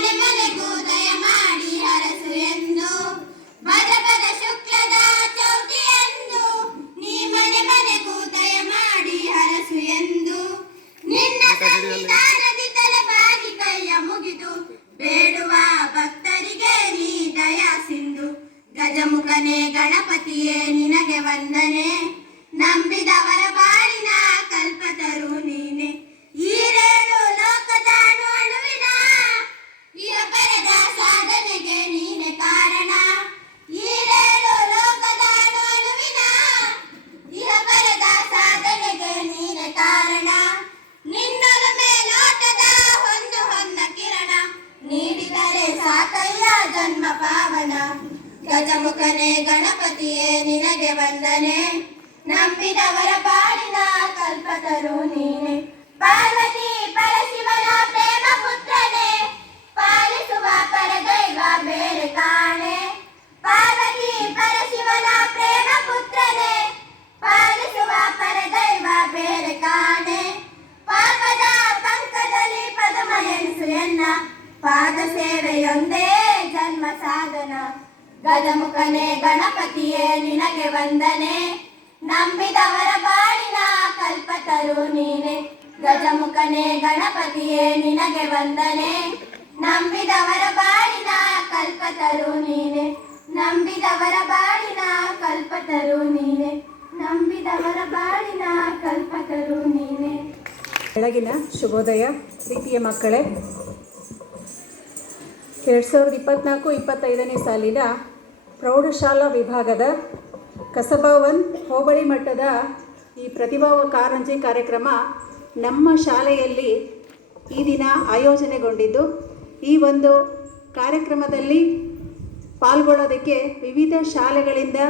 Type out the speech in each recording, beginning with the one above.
ಮನೆ ಮನೆಗೂ ದಯ ಮಾಡಿ ಹರಸು ಎಂದು ಭದ್ರಪದ ಶುಕ್ಲದ ಚೌತಿಯಂದು ನೀ ಮನೆ ಮನೆಗೂ ದಯ ಮಾಡಿ ಹರಸು ಎಂದು ನಿನ್ನ ಸನ್ನಿಧಾನದಿ ತಲೆಬಾಗಿ ಕೈಯ ಮುಗಿದು ಬೇಡುವ ಭಕ್ತರಿಗೆ ನೀ ದಯಾ ಸಿಂಧು ಗಜಮುಖನೇ ಗಣಪತಿಯೇ ನಿನಗೆ ವಂದನೆ ನಂಬಿದವರ ಬಾಳಿನ ಕಲ್ಪತರು ನೀನೆ ಈರೇಳು ಲೋಕದ ಅಣುವಿನ ಇಹಪರದ ಸಾಧನೆಗೆ ನೀನೆ ಕಾರಣ ಈರೇಳು ಲೋಕದ ಅಣುವಿನ ಇಹಪರದ ಸಾಧನೆಗೆ ನೀನೆ ಕಾರಣ ನಿನ್ನೊಲುಮೆ ಲೋಟದ ಒಂದು ಹೊನ್ನ ಕಿರಣ ನೀಡಿದರೆ ಸಾಕಯ್ಯ ಜನ್ಮ ಪಾವನ ಗಜಮುಖನೇ ಗಣಪತಿಯೇ ನಿನಗೆ ವಂದನೆ ನಂಬಿದವರ ಬಾಳಿನ ಕಲ್ಪತರು ನೀನೆ ಪಾರ್ವತಿ ಪರಶಿವನ ಪ್ರೇಮ ಪುತ್ರನೇ ಪಾಲಿಸುವ ಪರದೈವ ಬೇರೆ ಕಾಣೆ ಪಾರ್ವತಿ ಪರಶಿವನ ಪ್ರೇಮ ಪುತ್ರನೇ ಪಾಲಿಸುವ ಪರದೈವ ಬೇರೆ ಕಾಣೆ ಪಾಪದ ಪಂಕದಲ್ಲಿ ಪದಮ ಎನಿಸು ಎನ್ನ ಪಾದ ಸೇವೆಯೊಂದೇ ಜನ್ಮ ಸಾಧನ ಗಜಮುಖನೇ ಗಣಪತಿಯೇ ನಿನಗೆ ವಂದನೆ ನಂಬಿದವರ ಬಾಳಿನ ಕಲ್ಪತರು ನೀನೆ ಗಜಮುಖನೇ ಗಣಪತಿಯೇ ನಿನಗೆ ವಂದನೆ ನಂಬಿದವರ ಬಾಳಿನ ಕಲ್ಪತರು ನೀನೆ ನಂಬಿದವರ ಬಾಳಿನ ಕಲ್ಪತರು ನೀನೆ ನಂಬಿದವರ ಬಾಳಿನ ಕಲ್ಪತರು ನೀನೆ. ಬೆಳಗಿನ ಶುಭೋದಯ ಪ್ರೀತಿಯ ಮಕ್ಕಳೇ. 2024-25ನೇ ಸಾಲಿನ ಪ್ರೌಢಶಾಲಾ ವಿಭಾಗದ ಕಸಬಾ 1 ಹೋಬಳಿ ಮಟ್ಟದ ಈ ಪ್ರತಿಭಾ ಕಾರಂಜಿ ಕಾರ್ಯಕ್ರಮ ನಮ್ಮ ಶಾಲೆಯಲ್ಲಿ ಈ ದಿನ ಆಯೋಜನೆಗೊಂಡಿದ್ದು, ಈ ಒಂದು ಕಾರ್ಯಕ್ರಮದಲ್ಲಿ ಪಾಲ್ಗೊಳ್ಳೋದಕ್ಕೆ ವಿವಿಧ ಶಾಲೆಗಳಿಂದ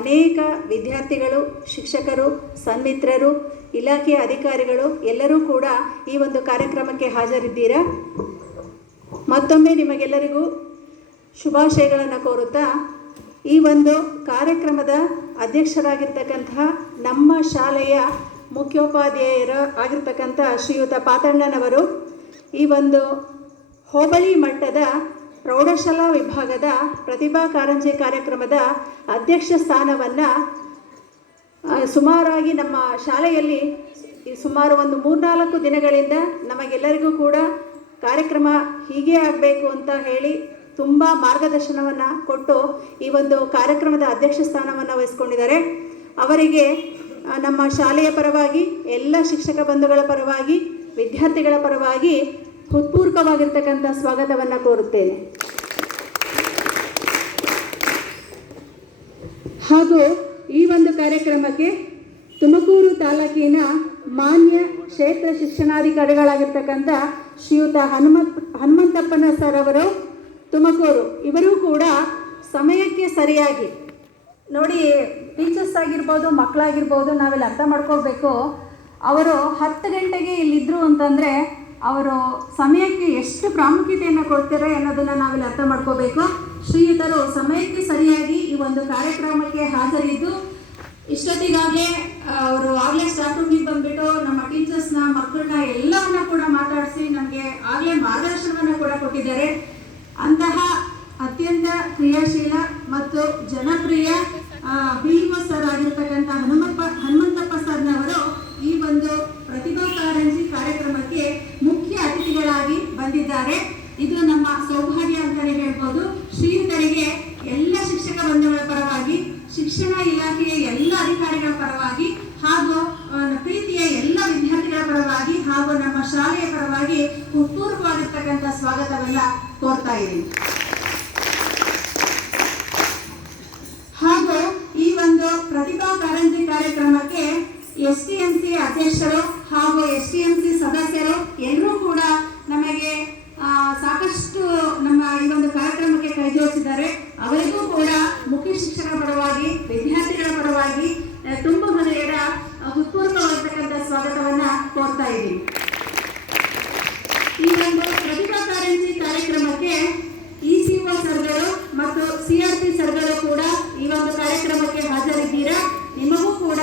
ಅನೇಕ ವಿದ್ಯಾರ್ಥಿಗಳು, ಶಿಕ್ಷಕರು, ಸನ್ಮಿತ್ರರು, ಇಲಾಖೆಯ ಅಧಿಕಾರಿಗಳು ಎಲ್ಲರೂ ಕೂಡ ಈ ಒಂದು ಕಾರ್ಯಕ್ರಮಕ್ಕೆ ಹಾಜರಿದ್ದೀರಾ. ಮತ್ತೊಮ್ಮೆ ನಿಮಗೆಲ್ಲರಿಗೂ ಶುಭಾಶಯಗಳನ್ನು ಕೋರುತ್ತಾ, ಈ ಒಂದು ಕಾರ್ಯಕ್ರಮದ ಅಧ್ಯಕ್ಷರಾಗಿರ್ತಕ್ಕಂತಹ ನಮ್ಮ ಶಾಲೆಯ ಮುಖ್ಯೋಪಾಧ್ಯಾಯರ ಆಗಿರ್ತಕ್ಕಂಥ ಶ್ರೀಯುತ ಪಾತಣ್ಣನವರು ಈ ಒಂದು ಹೋಬಳಿ ಮಟ್ಟದ ಪ್ರೌಢಶಾಲಾ ವಿಭಾಗದ ಪ್ರತಿಭಾ ಕಾರಂಜಿ ಕಾರ್ಯಕ್ರಮದ ಅಧ್ಯಕ್ಷ ಸ್ಥಾನವನ್ನು ಸುಮಾರಾಗಿ ನಮ್ಮ ಶಾಲೆಯಲ್ಲಿ ಸುಮಾರು ಒಂದು 3-4 ದಿನಗಳಿಂದ ನಮಗೆಲ್ಲರಿಗೂ ಕೂಡ ಕಾರ್ಯಕ್ರಮ ಹೀಗೆ ಆಗಬೇಕು ಅಂತ ಹೇಳಿ ತುಂಬ ಮಾರ್ಗದರ್ಶನವನ್ನು ಕೊಟ್ಟು ಈ ಒಂದು ಕಾರ್ಯಕ್ರಮದ ಅಧ್ಯಕ್ಷ ಸ್ಥಾನವನ್ನು ವಹಿಸ್ಕೊಂಡಿದ್ದಾರೆ. ಅವರಿಗೆ ನಮ್ಮ ಶಾಲೆಯ ಪರವಾಗಿ, ಎಲ್ಲ ಶಿಕ್ಷಕ ಬಂಧುಗಳ ಪರವಾಗಿ, ವಿದ್ಯಾರ್ಥಿಗಳ ಪರವಾಗಿ ಹೃತ್ಪೂರ್ವಕವಾಗಿರ್ತಕ್ಕಂಥ ಸ್ವಾಗತವನ್ನು ಕೋರುತ್ತೇನೆ. ಹಾಗೂ ಈ ಒಂದು ಕಾರ್ಯಕ್ರಮಕ್ಕೆ ತುಮಕೂರು ತಾಲೂಕಿನ ಮಾನ್ಯ ಕ್ಷೇತ್ರ ಶಿಕ್ಷಣಾಧಿಕಾರಿಗಳಾಗಿರ್ತಕ್ಕಂಥ ಶ್ರೀಯುತ ಹನುಮಂತಪ್ಪನ ಸರ್ ಅವರು ತುಮಕೂರು, ಇವರೂ ಕೂಡ ಸಮಯಕ್ಕೆ ಸರಿಯಾಗಿ ನೋಡಿ, ಟೀಚರ್ಸ್ ಆಗಿರ್ಬೋದು, ಮಕ್ಕಳಾಗಿರ್ಬೋದು, ನಾವೆಲ್ಲ ಅರ್ಥ ಮಾಡ್ಕೋಬೇಕು. ಅವರು 10 ಗಂಟೆಗೆ ಇಲ್ಲಿದ್ದರು ಅಂತಂದರೆ ಅವರು ಸಮಯಕ್ಕೆ ಎಷ್ಟು ಪ್ರಾಮುಖ್ಯತೆಯನ್ನು ಕೊಡ್ತಾರೆ ಅನ್ನೋದನ್ನು ನಾವೆಲ್ಲ ಅರ್ಥ ಮಾಡ್ಕೋಬೇಕು. ಶ್ರೀಯುತರು ಸಮಯಕ್ಕೆ ಸರಿಯಾಗಿ ಈ ಒಂದು ಕಾರ್ಯಕ್ರಮಕ್ಕೆ ಹಾಜರಿದ್ದು ಇಷ್ಟೊತ್ತಿಗಾಗಲೇ ಅವರು ಆಗಲೇ ಸ್ಟಾಫ್ ರೂಮಿಗೆ ಬಂದುಬಿಟ್ಟು ನಮ್ಮ ಟೀಚರ್ಸ್ನ, ಮಕ್ಕಳನ್ನ ಎಲ್ಲವನ್ನ ಕೂಡ ಮಾತಾಡಿಸಿ ನಮಗೆ ಆಗಲೇ ಮಾರ್ಗದರ್ಶನವನ್ನು ಕೂಡ ಕೊಟ್ಟಿದ್ದಾರೆ. ಅಂತಹ ಅತ್ಯಂತ ಕ್ರಿಯಾಶೀಲ ಮತ್ತು ಜನಪ್ರಿಯ BO ಸರ್ ಆಗಿರ್ತಕ್ಕಂಥ ಹನುಮಂತಪ್ಪ ಸರ್ನವರು ಈ ಒಂದು ಪ್ರತಿಭಾ ಕಾರಂಜಿ ಕಾರ್ಯಕ್ರಮಕ್ಕೆ ಮುಖ್ಯ ಅತಿಥಿಗಳಾಗಿ ಬಂದಿದ್ದಾರೆ. ಇದು ನಮ್ಮ ಸೌಭಾಗ್ಯ ಅಂತಲೇ ಹೇಳ್ಬೋದು. ಶ್ರೀಯುತರಿಗೆ ಎಲ್ಲ ಶಿಕ್ಷಕ ಬಂಧುಗಳ ಪರವಾಗಿ, ಶಿಕ್ಷಣ ಇಲಾಖೆಯ ಎಲ್ಲ ಅಧಿಕಾರಿಗಳ ಪರವಾಗಿ ಹಾಗೂ ಪ್ರೀತಿಯ ಎಲ್ಲ ವಿದ್ಯಾರ್ಥಿಗಳ ಪರವಾಗಿ ಹಾಗೂ ನಮ್ಮ ಶಾಲೆಯ ಪರವಾಗಿ ಹೃತ್ಪೂರ್ವಕವಾಗಿರ್ತಕ್ಕಂಥ ಸ್ವಾಗತವನ್ನು ಕೋರ್ತಾ ಇದ್ದೀನಿ. ಹಾಗೂ ಈ ಒಂದು ಪ್ರತಿಭಾ ಕಾರಂಜಿ ಕಾರ್ಯಕ್ರಮಕ್ಕೆ STMC ಅಧ್ಯಕ್ಷರು ಹಾಗೂ STMC ಸದಸ್ಯರು ಎಲ್ಲರೂ ಕೂಡ ನಮಗೆ ಸಾಕಷ್ಟು ನಮ್ಮ ಈ ಒಂದು ಕಾರ್ಯಕ್ರಮಕ್ಕೆ ಕೈ ಜೋಡಿಸಿದ್ದಾರೆ. ಅವರಿಗೂ ಕೂಡ ಮುಖ್ಯ ಶಿಕ್ಷಕರ ಪರವಾಗಿ, ವಿದ್ಯಾರ್ಥಿಗಳ ಪರವಾಗಿ ತುಂಬ ಹೃದಯದ ಹೃತ್ಪೂರ್ವಕವಾಗಿರ್ತಕ್ಕಂಥ ಸ್ವಾಗತವನ್ನು ಕೋರ್ತಾ ಇದ್ದೀನಿ. ಈ ಒಂದು ಪ್ರತಿಭಾ ಕಾರಂಜಿ ಕಾರ್ಯಕ್ರಮಕ್ಕೆ ECO ಸರ್ಗಳು ಮತ್ತು CRP ಸರ್ಗಳು ಕೂಡ ಈ ಒಂದು ಕಾರ್ಯಕ್ರಮಕ್ಕೆ ಹಾಜರಿದ್ದೀರಾ. ನಿಮಗೂ ಕೂಡ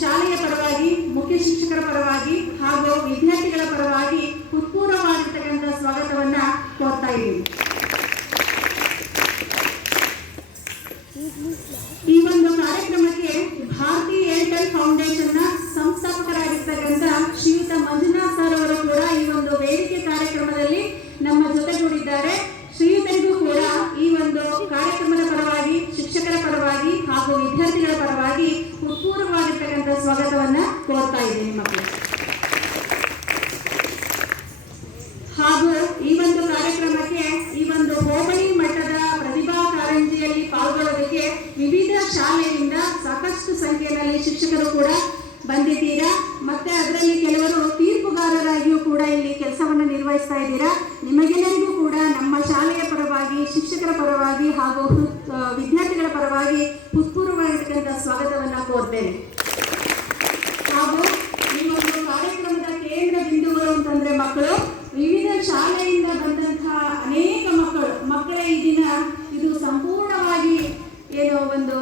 ಶಾಲೆಯ ಪರವಾಗಿ, ಮುಖ್ಯ ಶಿಕ್ಷಕರ ಪರವಾಗಿ ಹಾಗೂ ವಿದ್ಯಾರ್ಥಿಗಳ ಪರವಾಗಿ ಹೃತ್ಪೂರ್ವವಾಗಿರ್ತಕ್ಕಂಥ ಸ್ವಾಗತವನ್ನು ಕೋರ್ತಾ ಹಾಗೂ ಈ ಒಂದು ಕಾರ್ಯಕ್ರಮಕ್ಕೆ ಈ ಒಂದು ಹೋಬಳಿ ಮಟ್ಟದ ಪ್ರತಿಭಾ ಕಾರಂಜಿಯಲ್ಲಿ ಪಾಲ್ಗೊಳ್ಳೋದಕ್ಕೆ ವಿವಿಧ ಶಾಲೆಯಿಂದ ಸಾಕಷ್ಟು ಸಂಖ್ಯೆಯಲ್ಲಿ ಶಿಕ್ಷಕರು ಕೂಡ ಬಂದಿದ್ದೀರಾ. ಮತ್ತೆ ಅದರಲ್ಲಿ ಕೆಲವರು ತೀರ್ಪುಗಾರರಾಗಿಯೂ ಕೂಡ ಇಲ್ಲಿ ಕೆಲಸವನ್ನು ನಿರ್ವಹಿಸ್ತಾ ಇದ್ದೀರಾ. ನಿಮಗೆಲ್ಲರಿಗೂ ಕೂಡ ನಮ್ಮ ಶಾಲೆಯ ಪರವಾಗಿ, ಶಿಕ್ಷಕರ ಪರವಾಗಿ ಹಾಗೂ ವಿದ್ಯಾರ್ಥಿಗಳ ಪರವಾಗಿ ಹೃತ್ಪೂರ್ವವಾಗಿರ್ತಕ್ಕಂಥ ಸ್ವಾಗತವನ್ನು ಕೋರ್ತೇನೆ. ಹಾಗೂ ಈ ಒಂದು ಕಾರ್ಯಕ್ರಮದ ಕೇಂದ್ರ ಬಿಂದುಗಳು ಅಂತಂದ್ರೆ ಮಕ್ಕಳು, ವಿವಿಧ ಶಾಲೆಯಿಂದ ಬಂದಂತಹ ಅನೇಕ ಮಕ್ಕಳ ಈ ದಿನ ಇದು ಸಂಪೂರ್ಣವಾಗಿ ಏನೋ ಒಂದು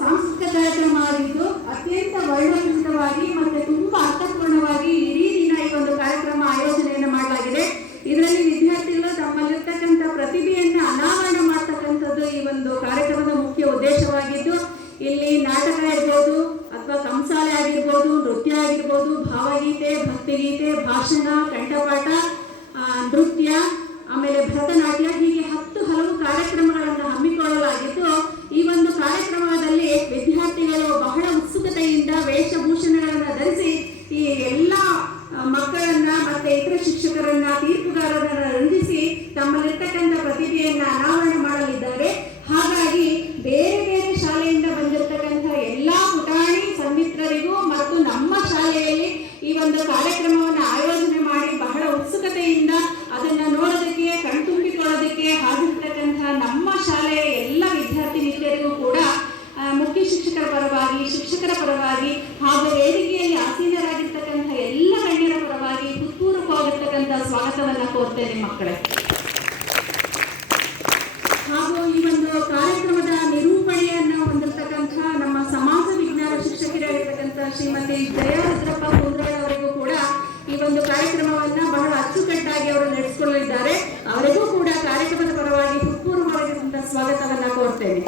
ಸಾಂಸ್ಕೃತಿಕ ಕಾರ್ಯಕ್ರಮ ಆಗಿದ್ದು ಅತ್ಯಂತ ವರ್ಣಪೂರಿತವಾಗಿ ಮತ್ತೆ ತುಂಬಾ ಅರ್ಥಪೂರ್ಣವಾಗಿ ಇಡೀ ದಿನ ಈ ಒಂದು ಕಾರ್ಯಕ್ರಮ ಆಯೋಜನೆಯನ್ನು ಮಾಡಲಾಗಿದೆ. ಇದರಲ್ಲಿ ವಿದ್ಯಾರ್ಥಿಗಳು ತಮ್ಮಲ್ಲಿರ್ತಕ್ಕಂಥ ಪ್ರತಿಭೆಯನ್ನು ಅನಾವರಣ ಮಾಡ್ತಕ್ಕಂಥದ್ದು ಈ ಒಂದು ಕಾರ್ಯಕ್ರಮದ ಮುಖ್ಯ ಉದ್ದೇಶವಾಗಿದ್ದು, ಇಲ್ಲಿ ನಾಟಕ ಇರ್ಬೋದು ಅಥವಾ ಕಂಸಾಳೆ ಆಗಿರ್ಬೋದು, ನೃತ್ಯ ಆಗಿರ್ಬೋದು, ಭಾವಗೀತೆ, ಭಕ್ತಿಗೀತೆ, ಭಾಷಣ, ಕಂಠಪಾಠ, ನೃತ್ಯ, ಆಮೇಲೆ ಭರತನಾಟ್ಯ, ಹೀಗೆ 10 ಹಲವು ಕಾರ್ಯಕ್ರಮಗಳನ್ನು ಹಮ್ಮಿಕೊಳ್ಳಲಾಗಿದ್ದು, ಈ ಒಂದು ಕಾರ್ಯಕ್ರಮದಲ್ಲಿ ವಿದ್ಯಾರ್ಥಿಗಳು ಬಹಳ ಉತ್ಸುಕತೆಯಿಂದ ವೇಷಭೂಷಣಗಳನ್ನು ಧರಿಸಿ ಈ ಎಲ್ಲ ಮಕ್ಕಳನ್ನ ಮತ್ತೆ ಇತರ ಶಿಕ್ಷಕರನ್ನ, ತೀರ್ಪುಗಾರರನ್ನ ರಂಜಿಸಿ ತಮ್ಮಲ್ಲಿರ್ತಕ್ಕಂಥ ಪ್ರತಿಭೆಯನ್ನ ಅನಾವರಣ ಮಾಡಲಿದ್ದಾರೆ. ಹಾಗಾಗಿ ಬೇರೆ ಬೇರೆ ಶಾಲೆಯಿಂದ ಬಂದಿರತಕ್ಕಂಥ ಎಲ್ಲಾ ಪುಟಾಣಿ ಸನ್ಮಿತ್ರರಿಗೂ ಮತ್ತು ನಮ್ಮ ಶಾಲೆಯಲ್ಲಿ ಈ ಒಂದು ಕಾರ್ಯಕ್ರಮವನ್ನು ಆಯೋಜನೆ ಮಾಡಿ ಬಹಳ ಉತ್ಸುಕತೆಯಿಂದ ಅದನ್ನ ನೋಡೋದಕ್ಕೆ, ಕಣ್ತುಂಬಿಕೊಳ್ಳೋದಕ್ಕೆ ಹಾಜರಿರ್ತಕ್ಕಂಥ ನಮ್ಮ ಶಾಲೆಯ ಎಲ್ಲ ವಿದ್ಯಾರ್ಥಿ ಮಿತ್ರರಿಗೂ ಕೂಡ ಮುಖ್ಯ ಶಿಕ್ಷಕರ ಪರವಾಗಿ, ಶಿಕ್ಷಕರ ಪರವಾಗಿ ಹಾಗೂ ವೇದಿಕೆಯಲ್ಲಿ ಆಸೀನರಾಗಿರ್ತಕ್ಕಂಥ ಎಲ್ಲ ಗಣ್ಯರ ಪರವಾಗಿ ಹೃತ್ಪೂರ್ವಕವಾಗಿರ್ತಕ್ಕಂಥ ಸ್ವಾಗತವನ್ನ ಕೋರ್ತೇನೆ ಮಕ್ಕಳೇ. ಹಾಗೂ ಈ ಒಂದು ಕಾರ್ಯಕ್ರಮದ ನಿರೂಪಣೆಯನ್ನ ಹೊಂದಿರತಕ್ಕಂಥ ನಮ್ಮ ಸಮಾಜ ವಿಜ್ಞಾನ ಶಿಕ್ಷಕರಾಗಿರ್ತಕ್ಕಂಥ ಶ್ರೀಮತಿ ಜಯರುದ್ರಪ್ಪ ಕುಂದ್ರಾಳ್ ಅವರಿಗೂ ಕೂಡ ಈ ಒಂದು ಕಾರ್ಯಕ್ರಮವನ್ನ ಬಹಳ ಅಚ್ಚುಕಟ್ಟಾಗಿ ಅವರು ನಡೆಸಿಕೊಳ್ಳಲಿದ್ದಾರೆ. ಅವರಿಗೂ ಕೂಡ ಕಾರ್ಯಕ್ರಮದ ಪರವಾಗಿ ಹೃತ್ಪೂರ್ವವಾಗಿರುವಂತಹ ಸ್ವಾಗತವನ್ನ ಕೋರ್ತೇನೆ.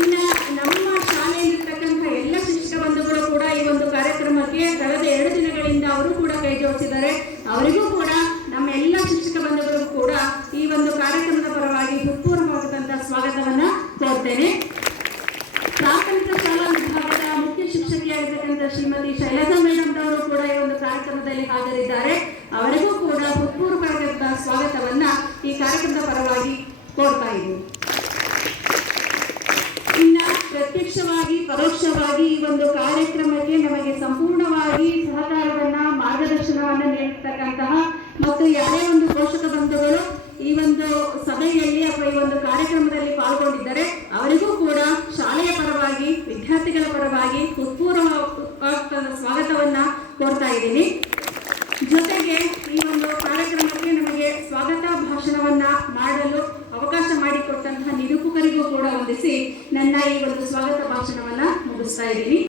ಇನ್ನ ನಮ್ಮ ಶಾಲೆಯಲ್ಲಿರ್ತಕ್ಕಂಥ ಎಲ್ಲ ಶಿಕ್ಷಕ ಬಂಧುಗಳು ಕೂಡ ಈ ಒಂದು ಕಾರ್ಯಕ್ರಮಕ್ಕೆ ಕಳೆದ 2 ದಿನಗಳಿಂದ ಅವರು ಕೂಡ ಕೈ ಜೋಡಿಸಿದ್ದಾರೆ. ಅವರಿಗೂ ಕೂಡ ನಮ್ಮ ಎಲ್ಲ ಶಿಕ್ಷಕ ಬಂಧುಗಳಿಗೂ ಕೂಡ ಈ ಒಂದು ಕಾರ್ಯಕ್ರಮದ ಪರವಾಗಿ ಹೃತ್ಪೂರ್ವವಾದಂತಹ ಸ್ವಾಗತವನ್ನ ಕೋರ್ತೇನೆ. ಪ್ರಾಥಮಿಕ ಶಾಲಾ ವಿಭಾಗದ ಮುಖ್ಯ ಶಿಕ್ಷಕಿಯಾಗಿರ್ತಕ್ಕಂಥ ಶ್ರೀಮತಿ ಶೈಲಜಾ ಮೇಡಮ್ ಅವರು ಕೂಡ ಈ ಒಂದು ಕಾರ್ಯಕ್ರಮದಲ್ಲಿ ಹಾಜರಿದ್ದಾರೆ. ಅವರಿಗೂ ಕೂಡ ಹೃತ್ಪೂರ್ವವಾದಂತಹ ಸ್ವಾಗತವನ್ನ ಈ ಕಾರ್ಯಕ್ರಮದ ಪರವಾಗಿ ಕೋರ್ತಾ ಇದ್ದೀನಿ. ಇನ್ನ ಪ್ರತ್ಯಕ್ಷವಾಗಿ, ಪರೋಕ್ಷವಾಗಿ ಈ ಒಂದು ಕಾರ್ಯಕ್ರಮಕ್ಕೆ ನಮಗೆ ಸಂಪೂರ್ಣವಾಗಿ ಸಹಕಾರವನ್ನ, ಮಾರ್ಗದರ್ಶನವನ್ನ ನೀಡತಕ್ಕಂತಹ ಮತ್ತು ಯಾರೇ ಒಂದು ಪೋಷಕ ಬಂಧುಗಳು ಈ ಒಂದು ಸಭೆಯಲ್ಲಿ ಅಥವಾ ಈ ಒಂದು ಕಾರ್ಯಕ್ರಮದಲ್ಲಿ ಪಾಲ್ಗೊಂಡಿದ್ದಾರೆ ಅವರಿಗೂ ಕೂಡ ಶಾಲೆಯ ಪರವಾಗಿ, ವಿದ್ಯಾರ್ಥಿಗಳ ಪರವಾಗಿ ಹೃತ್ಪೂರ್ವಕ ಸ್ವಾಗತವನ್ನ ಕೋರ್ತಾ ಇದ್ದೀನಿ. ಜೊತೆಗೆ ಈ ಒಂದು ಕಾರ್ಯಕ್ರಮಕ್ಕೆ ನಮಗೆ ಸ್ವಾಗತ ಭಾಷಣವನ್ನ ಮಾಡಲು ಅವಕಾಶ ಮಾಡಿಕೊಟ್ಟಂತಹ ನಿರೂಪಕರಿಗೂ ಕೂಡ ವಂದಿಸಿ ನನ್ನ ಈ ಒಂದು ಸ್ವಾಗತ ಭಾಷಣವನ್ನ ಮುಗಿಸ್ತಾ ಇದ್ದೀನಿ.